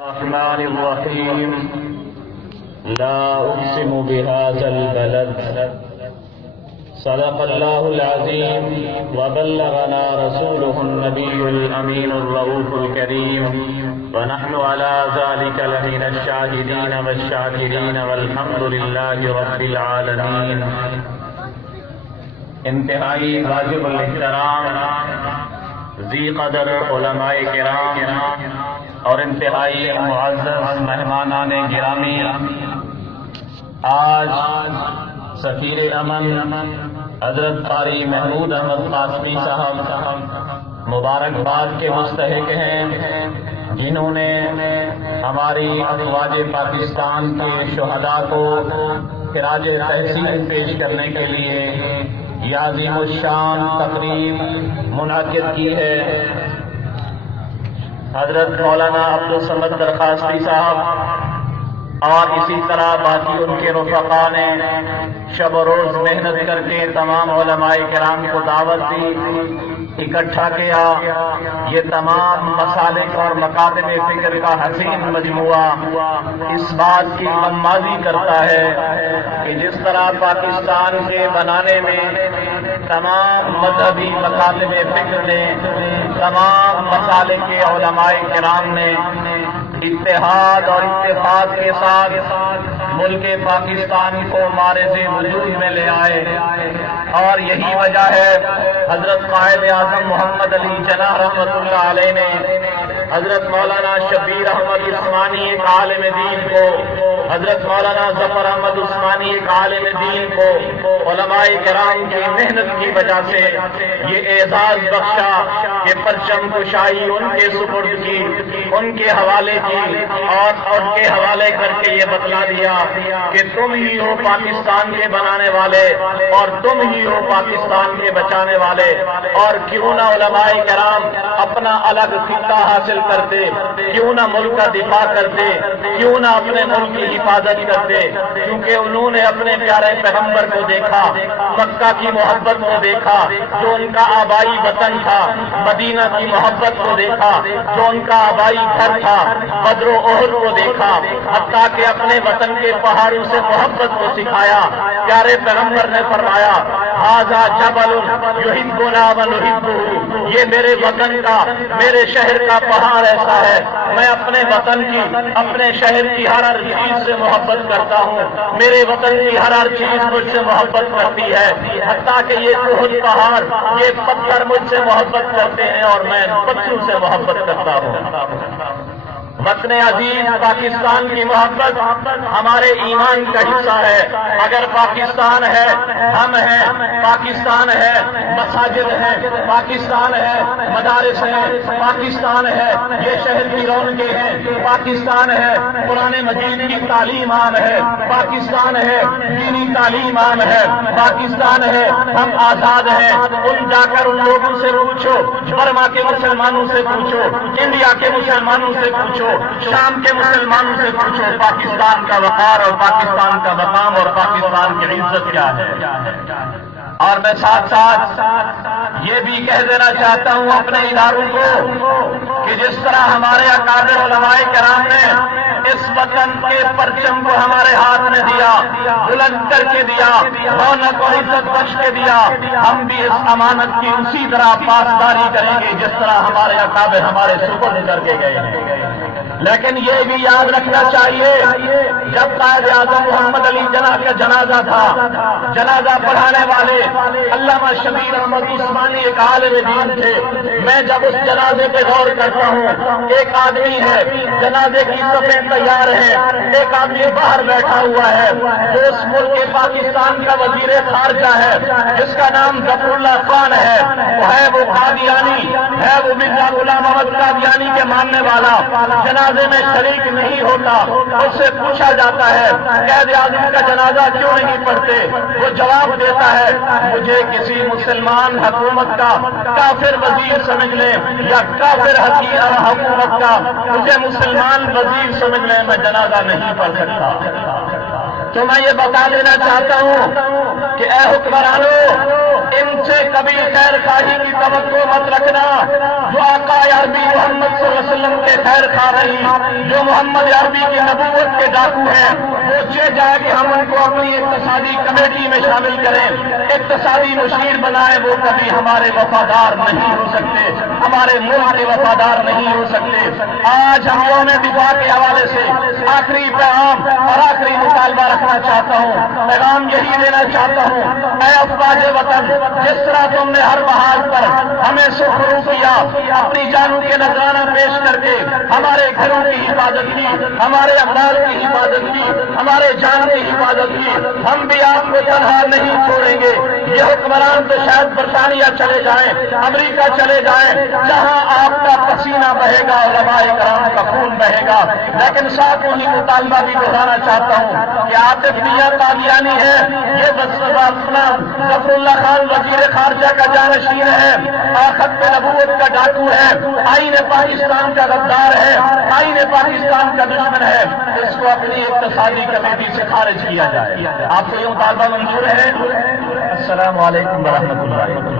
الرحمن الرحيم لا أقسم بهذا البلد صدق الله العظيم وبلغنا رسوله النبي الأمين الرؤوف الكريم ونحن على ذلك لمن الشاهدين والشاكرين والحمد لله رب العالمين. انتہائی واجب الاحترام ذی قدر علماء کرام اور انتہائی معزز مہمانان گرامی، آج سفیر امن حضرت قاری محمود احمد قاسمی صاحب مبارکباد کے مستحق ہیں، جنہوں نے ہماری افواج پاکستان کے شہداء کو خراج تحسین پیش کرنے کے لیے یہ عظیم الشان تقریب منعقد کی ہے. حضرت مولانا عبدالصمد درخواستی صاحب اور اسی طرح باقی ان کے رفقاء نے شب و روز محنت کر کے تمام علماء کرام کو دعوت دی، اکٹھا کیا. یہ تمام مسالک اور مکاتب فکر کا حسین مجموعہ اس بات کی غمازی کرتا ہے کہ جس طرح پاکستان کے بنانے میں تمام مذہبی مکاتب فکر نے، تمام مسالک کے علماء کرام نے اتحاد اور اتفاق کے ساتھ ملک پاکستان کو معرض وجود میں لے آئے، اور یہی وجہ ہے حضرت قائد اعظم محمد علی جناح رحمۃ اللہ علیہ نے حضرت مولانا شبیر احمد عثمانی ایک عالم دین کو، حضرت مولانا ظفر احمد عثمانی ایک عالم دین کو علماء کرام کی محنت کی وجہ سے یہ اعزاز بخشا کہ پرچم کشائی ان کے سپرد کی، ان کے حوالے کی، اور ان کے حوالے کر کے یہ بتلا دیا کہ تم ہی ہو پاکستان کے بنانے والے اور تم ہی ہو پاکستان کے بچانے والے. اور کیوں نہ علماء کرام اپنا الگ خطہ حاصل کرتے، کیوں نہ ملک کا دفاع کرتے، کیوں نہ اپنے ملک کی حفاظت کرتے، کیونکہ انہوں نے اپنے پیارے پیغمبر کو دیکھا، مکہ کی محبت کو دیکھا جو ان کا آبائی وطن تھا، مدینہ کی محبت کو دیکھا جو ان کا آبائی گھر تھا، بدر و احد کو دیکھا، حتیٰ کہ اپنے وطن کے پہاڑوں سے محبت کو سکھایا. پیارے پیغمبر نے فرمایا ھذا جبل یحبنا ونحبہ، یہ میرے وطن کا، میرے شہر کا پہاڑ ایسا ہے، میں اپنے وطن کی، اپنے شہر کی ہر چیز سے محبت کرتا ہوں، میرے وطن کی ہر چیز مجھ سے محبت کرتی ہے، حتیٰ کہ یہ احد پہاڑ، یہ پتھر مجھ سے محبت کرتے ہیں اور میں پتھروں سے محبت کرتا ہوں. وطن عزیز پاکستان کی محبت ہمارے ایمان کا حصہ ہے. اگر پاکستان ہے، ہم ہیں، پاکستان ہے، مساجد ہیں، پاکستان ہے، مدارس ہیں، پاکستان ہے، یہ شہر کی رونقیں ہیں، پاکستان ہے، قرآن مجید کی تعلیم عام ہے، پاکستان ہے، دینی تعلیم عام ہے، پاکستان ہے، ہم آزاد ہیں. ان جا کر ان لوگوں سے پوچھو، برما کے مسلمانوں سے پوچھو، انڈیا کے مسلمانوں سے پوچھو، شام کے مسلمانوں سے پوچھو، پاکستان کا وقار اور پاکستان کا مقام اور پاکستان کی عزت کیا ہے. اور میں ساتھ ساتھ یہ بھی کہہ دینا چاہتا ہوں اپنے اداروں کو کہ جس طرح ہمارے اکابر علماء کرام نے اس وطن کے پرچم کو ہمارے ہاتھ میں دیا، بلند کر کے دیا، رونق و عزت بخش کے دیا، ہم بھی اس امانت کی اسی طرح پاسداری کریں گے جس طرح ہمارے اکابر ہمارے سپرد کر کے گئے ہیں. لیکن یہ بھی یاد رکھنا چاہیے جب قائد اعظم محمد علی جناح کا جنازہ تھا، جنازہ پڑھانے والے علامہ شبیر احمد عثمانی ایک عالم دین تھے. میں جب اس جنازے پہ غور کرتا ہوں، ایک آدمی ہے، جنازے کی صفیں تیار ہیں، ایک آدمی باہر بیٹھا ہوا ہے جو اس ملک پاکستان کا وزیر خارجہ ہے، جس کا نام ظفر اللہ خان ہے. وہ قادیانی ہے، وہ مرزا غلام احمد قادیانی کے ماننے والا. جنازے میں شریک نہیں ہوتا. اس سے پوچھا جاتا ہے قائد اعظم کا جنازہ کیوں نہیں پڑھتے؟ وہ جواب دیتا ہے مجھے کسی مسلمان حکومت کا کافر وزیر سمجھ لیں یا کافر حکومت کا مجھے مسلمان وزیر سمجھ لیں، میں جنازہ نہیں پڑھ سکتا. تو میں یہ بتا دینا چاہتا ہوں کہ اے حکمرانوں، ان سے کبھی خیر خواہی کی توقع مت رکھنا. جو آقا عربی محمد صلی اللہ علیہ وسلم کے خیر خواہ نہیں، جو محمد عربی کی نبوت کے ڈاکو ہیں، سوچے جائے کہ ہم ان کو اپنی اقتصادی کمیٹی میں شامل کریں، اقتصادی مشیر بنائیں، وہ کبھی ہمارے وفادار نہیں ہو سکتے، ہمارے ملک کے وفادار نہیں ہو سکتے. آج ہم یوم دفاع کے حوالے سے آخری پیغام اور آخری مطالبہ رکھنا چاہتا ہوں. پیغام یہی دینا چاہتا ہوں، اے افواج وطن، جس طرح تم نے ہر محاذ پر ہمیں سخرو کیا، اپنی جانوں کے نذرانہ پیش کر کے ہمارے گھروں کی حفاظت کی، ہمارے اموال کی حفاظت کی، ہمارے جان کی حفاظت کی، ہم بھی آپ کو تنہا نہیں چھوڑیں گے. یہ حکمران تو شاید برطانیہ چلے جائیں، امریکہ چلے جائیں، جہاں آپ کا پسینہ بہے گا، علماء کرام کا خون بہے گا. لیکن ساتھ وہی مطالبہ بھی دہرانا چاہتا ہوں کہ عاطف میاں قادیانی ہے، یہ ظفر اللہ خان وزیر خارجہ کا جانشین ہے، خط نبوت کا ڈاکو ہے، آئین پاکستان کا غدار ہے، آئین پاکستان کا دشمن ہے. اس کو اپنی اقتصادی کمیٹی سے خارج کیا جائے. آپ کو یہ مطالبہ منظور ہے؟ السلام علیکم ورحمۃ اللہ.